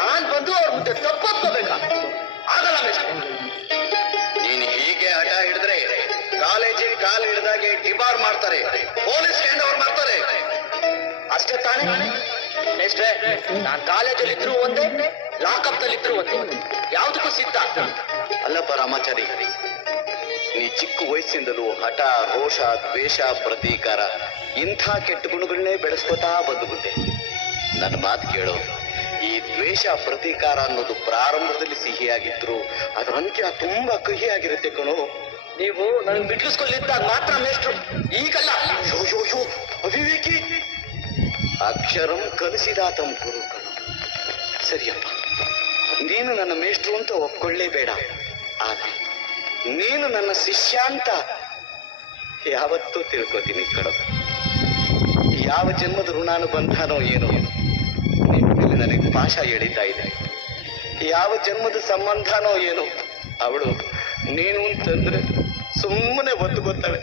ನಾನ್ ಬಂದು ಅವ್ರ ಮುಂದೆ ತಪ್ಪೋಗ್ಕೋಬೇಕಾ? ಆಗಲ್ಲ ಮೇಷ್ಟ್ರೆ. ನೀನು ಹೀಗೆ ಹಠ ಹಿಡಿದ್ರೆ ಕಾಲೇಜಿನ ಕಾಲು ಹಿಡಿದಾಗೆ ಡಿಬಾರ್ ಮಾಡ್ತಾರೆ, ಪೊಲೀಸ್ ಸ್ಟ್ಯಾಂಡ್ ಅವ್ರು ಮಾಡ್ತಾರೆ. ಅಷ್ಟೇ ತಾನೇ ಮೇಷ್ಟ್ರೆ? ನಾನ್ ಕಾಲೇಜಲ್ಲಿ ಇದ್ರು ಒಂದೇ, ಲಾಕಪ್ ನಲ್ಲಿ ಇದ್ರು ಒಂದೇ, ಯಾವ್ದಕ್ಕೂ ಸಿದ್ಧ. ಅಲ್ಲಪ್ಪ ರಾಮಾಚಾರಿ, ನೀ ಚಿಕ್ಕ ವಯಸ್ಸಿಂದಲೂ ಹಠ, ರೋಷ, ದ್ವೇಷ, ಪ್ರತೀಕಾರ ಇಂಥ ಕೆಟ್ಟ ಗುಣಗಳನ್ನೇ ಬೆಳೆಸ್ಕೋತಾ ಬಂದುಬಿಟ್ಟೆ. ನನ್ನ ಮಾತು ಕೇಳೋ, ಈ ದ್ವೇಷ, ಪ್ರತೀಕಾರ ಅನ್ನೋದು ಪ್ರಾರಂಭದಲ್ಲಿ ಸಿಹಿಯಾಗಿದ್ರು ಅದರ ಅಂತ್ಯ ತುಂಬಾ ಕಹಿಯಾಗಿರುತ್ತೆ ಕಣೋ. ನೀವು ನನಗೆ ಬಿಟ್ಟಿಸ್ಕೊಳ್ಳಿದ್ದಾಗ ಮಾತ್ರ ಮೇಷ್ಟ್ರು, ಈಗಲ್ಲ. ಯೋ ಅವಿವೇಕಿ, ಅಕ್ಷರಂ ಕಲಿಸಿದಾತಂ ಗುರು ಕಣೋ. ಸರಿಯಪ್ಪ, ನೀನು ನನ್ನ ಮೇಷ್ಟ್ರು ಅಂತ ಒಪ್ಕೊಳ್ಳೇಬೇಡ, ಆದ್ರೆ ನೀನು ನನ್ನ ಶಿಷ್ಯ ಅಂತ ಯಾವತ್ತೂ ತಿಳ್ಕೊತೀನಿ ಕಣೋ. ಯಾವ ಜನ್ಮದ ಋಣಾನುಬಂಧನೋ ಏನೋ ನಿನ್ನ ಮೇಲೆ ನನಗೆ ಪಾಶ ಎಳಿತಾ ಇದೆ. ಯಾವ ಜನ್ಮದ ಸಂಬಂಧನೋ ಏನೋ ಅವಳು ನೀನು ಅಂತಂದ್ರೆ ಸುಮ್ಮನೆ ಒತ್ತುಗೊತ್ತಾಳೆ.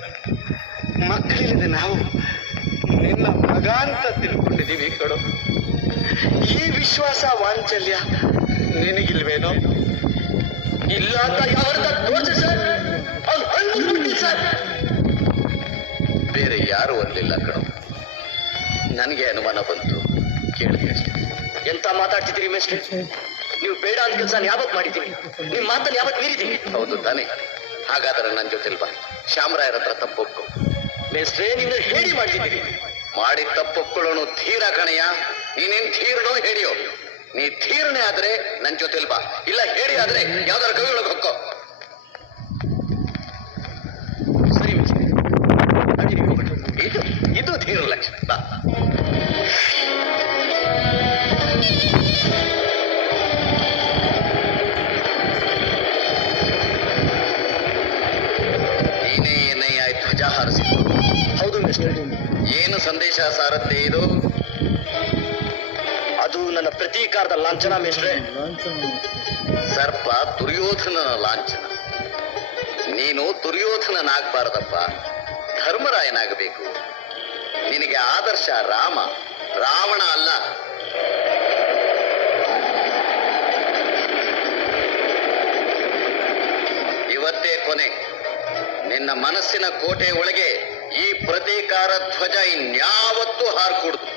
ಮಕ್ಕಳಿಲ್ಲದೆ ನಾವು ನಿನ್ನ ಮಗ ಅಂತ ತಿಳ್ಕೊಂಡಿದ್ದೀವಿ ಕಣೋ. ಈ ವಿಶ್ವಾಸ ವಾಂಚಲ್ಯ ನಿನಗಿಲ್ವೇನೋ? ಇಲ್ಲ ಅಂತ ಯಾವ್ದ ತೋರ್ಸಿ ಸರ್, ಸರ್. ಬೇರೆ ಯಾರು ಅನ್ಲಿಲ್ಲ ಕಣೋ, ನನಗೆ ಅನುಮಾನ ಬಂತು, ಕೇಳಿದೆ ಅಷ್ಟೇ. ಎಂತ ಮಾತಾಡ್ತಿದ್ದೀರಿ ಮೇಷ್ಟ್ರೆ? ನೀವು ಬೇಡ ಅಂತ ಕೆಲಸ ಯಾವತ್ ಮಾಡಿದ್ದೀವಿ? ನಿಮ್ ಮಾತಲ್ಲಿ ಯಾವತ್ ಮೀರಿದ್ದೀವಿ? ಹೌದು ತಾನೆ? ಹಾಗಾದ್ರೆ ನನ್ನ ಜೊತೆಲ್ ಬಾ, ಶ್ಯಾಮರಾಯರ ಹತ್ರ ತಪ್ಪೊಪ್ಕೊ. ಮೇಷ್ಟ್ರೆ, ನಿಮ್ನ ಹೇಳಿ ಮಾಡ್ತಿದ್ದೀರಿ. ಮಾಡಿ ತಪ್ಪೊಪ್ಕೊಳ್ಳೋನು ಧೀರ ಕಣಯ್ಯ. ನೀನೇನ್ ಧೀರನೋ ಹೇಳಿಯೋ? ನೀ ಧೀರನೇ ಆದ್ರೆ ನನ್ ಜೊತೆಲ್ ಬಾ, ಇಲ್ಲ ಹೇಳಿ ಆದ್ರೆ ಯಾವ್ದಾರ ಕವಿಯೊಳಗೆ ಹೊಕ್ಕೋ. ಸರಿ ಮೇಷ್ಟ್ರೆ, ಇದು ಧೀರ ಲಕ್ಷಣ. ಬಾ. ನೀನೇ ಏನಯ್ಯ ಧ್ವಜ ಹಾರಿಸಿದ್ದು? ಹೌದು ಮೇಷ್ಟ್ರೆ. ಏನು ಸಂದೇಶ ಸಾರತ್ತೆ ಇದು? ಅದು ನನ್ನ ಪ್ರತೀಕಾರದ ಲಾಂಛನ ಮೇಷ್ಟ್ರೆ. ಸರ್ಪ ದುರ್ಯೋಧನನ ಲಾಂಛನ. ನೀನು ದುರ್ಯೋಧನನಾಗಬಾರದಪ್ಪ, ಧರ್ಮರಾಯನಾಗಬೇಕು. ನಿನಗೆ ಆದರ್ಶ ರಾಮ, ರಾವಣ ಅಲ್ಲ. ಇವತ್ತೇ ಕೊನೆ. ನಿನ್ನ ಮನಸ್ಸಿನ ಕೋಟೆ ಒಳಗೆ ಈ ಪ್ರತೀಕಾರ ಧ್ವಜ ಇನ್ಯಾವತ್ತೂ ಹಾರ್ಕೂಡ್ದು.